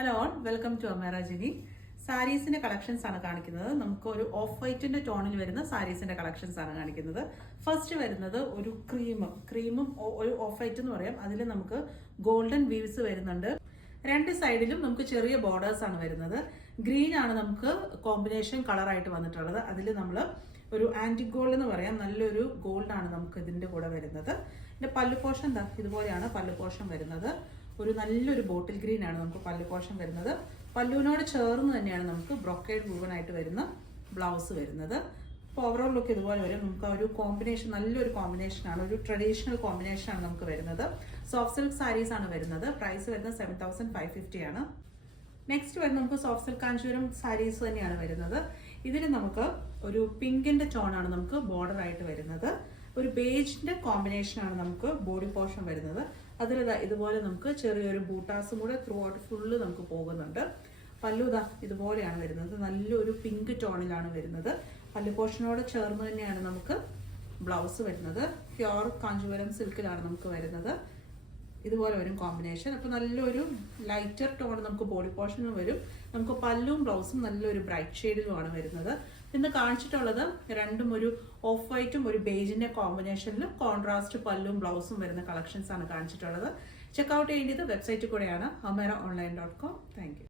Hello all, welcome to അമേറ ജിനി. സാരീസിന്റെ കളക്ഷൻസ് ആണ് കാണിക്കുന്നത്. നമുക്ക് ഒരു ഓഫ് വൈറ്റിന്റെ ടോണിൽ വരുന്ന സാരീസിന്റെ കളക്ഷൻസ് ആണ് കാണിക്കുന്നത്. ഫസ്റ്റ് വരുന്നത് ഒരു ക്രീമും ഒരു ഓഫ് വൈറ്റ് എന്ന് പറയാം. അതിൽ നമുക്ക് ഗോൾഡൻ വീവ്സ് വരുന്നുണ്ട്. രണ്ട് സൈഡിലും നമുക്ക് ചെറിയ ബോർഡേഴ്സ് ആണ് വരുന്നത്. ഗ്രീൻ ആണ് നമുക്ക് കോമ്പിനേഷൻ കളറായിട്ട് വന്നിട്ടുള്ളത്. അതിൽ നമ്മൾ ഒരു ആന്റിക് ഗോൾഡ് എന്ന് പറയാം, നല്ലൊരു ഗോൾഡ് ആണ് നമുക്ക് ഇതിന്റെ കൂടെ വരുന്നത്. ഇതിന്റെ പല്ലു പോർഷൻ എന്താ ഇതുപോലെയാണ് പല്ലു പോർഷൻ വരുന്നത്. ഒരു നല്ലൊരു ബോട്ടിൽ ഗ്രീൻ ആണ് നമുക്ക് പല്ലു പോർഷൻ വരുന്നത്. പല്ലുവിനോട് ചേർന്ന് തന്നെയാണ് നമുക്ക് ബ്രൊക്കേഡ് വൂവൻ ആയിട്ട് വരുന്ന ബ്ലൗസ് വരുന്നത്. അപ്പോൾ ഓവറോൾ ലുക്ക് ഇതുപോലെ വരും. നമുക്ക് ആ ഒരു കോമ്പിനേഷൻ നല്ലൊരു കോമ്പിനേഷനാണ്, ഒരു ട്രഡീഷണൽ കോമ്പിനേഷനാണ് നമുക്ക് വരുന്നത്. സോഫ്റ്റ് സിൽക്ക് സാരീസ് ആണ് വരുന്നത്. പ്രൈസ് വരുന്നത് 7550 ആണ്. നെക്സ്റ്റ് വരുന്നത് നമുക്ക് സോഫ്റ്റ് സിൽക്ക് കാഞ്ചീപുരം സാരീസ് തന്നെയാണ് വരുന്നത്. ഇതിന് നമുക്ക് ഒരു പിങ്കിന്റെ ടോണാണ് നമുക്ക് ബോർഡർ ആയിട്ട് വരുന്നത്. ഒരു ബേജിന്റെ കോമ്പിനേഷനാണ് നമുക്ക് ബോഡി പോർഷൻ വരുന്നത്. അതിൽ ഇതുപോലെ നമുക്ക് ചെറിയൊരു ബൂട്ടാസും കൂടെ ത്രൂ ഔട്ട് ഫുള്ള് നമുക്ക് പോകുന്നുണ്ട്. പല്ലു ഇതുപോലെയാണ് വരുന്നത്. നല്ലൊരു പിങ്ക് ടോണിലാണ് വരുന്നത്. പല്ലു പോർഷനോട് ചേർന്ന് തന്നെയാണ് നമുക്ക് ബ്ലൗസ് വരുന്നത്. പ്യോർ കാഞ്ചീപുരം സിൽക്കിലാണ് നമുക്ക് വരുന്നത്. ഇതുപോലെ വരും കോമ്പിനേഷൻ. അപ്പോൾ നല്ലൊരു ലൈറ്റർ ടോൺ നമുക്ക് ബോഡി പോർഷനും വരും. നമുക്ക് പല്ലും ബ്ലൗസും നല്ലൊരു ബ്രൈറ്റ് ഷെയ്ഡിലുമാണ് വരുന്നത്. ഇന്ന് കാണിച്ചിട്ടുള്ളത് രണ്ടും ഒരു ഓഫ് വൈറ്റും ഒരു ബേജിന്റെ കോമ്പിനേഷനിലും കോൺട്രാസ്റ്റ് പല്ലും ബ്ലൗസും വരുന്ന കളക്ഷൻസ് ആണ് കാണിച്ചിട്ടുള്ളത്. ചെക്കൗട്ട് ചെയ്യേണ്ടത് വെബ്സൈറ്റിൽ കൂടെയാണ്, ameeraonline.com. Thank you.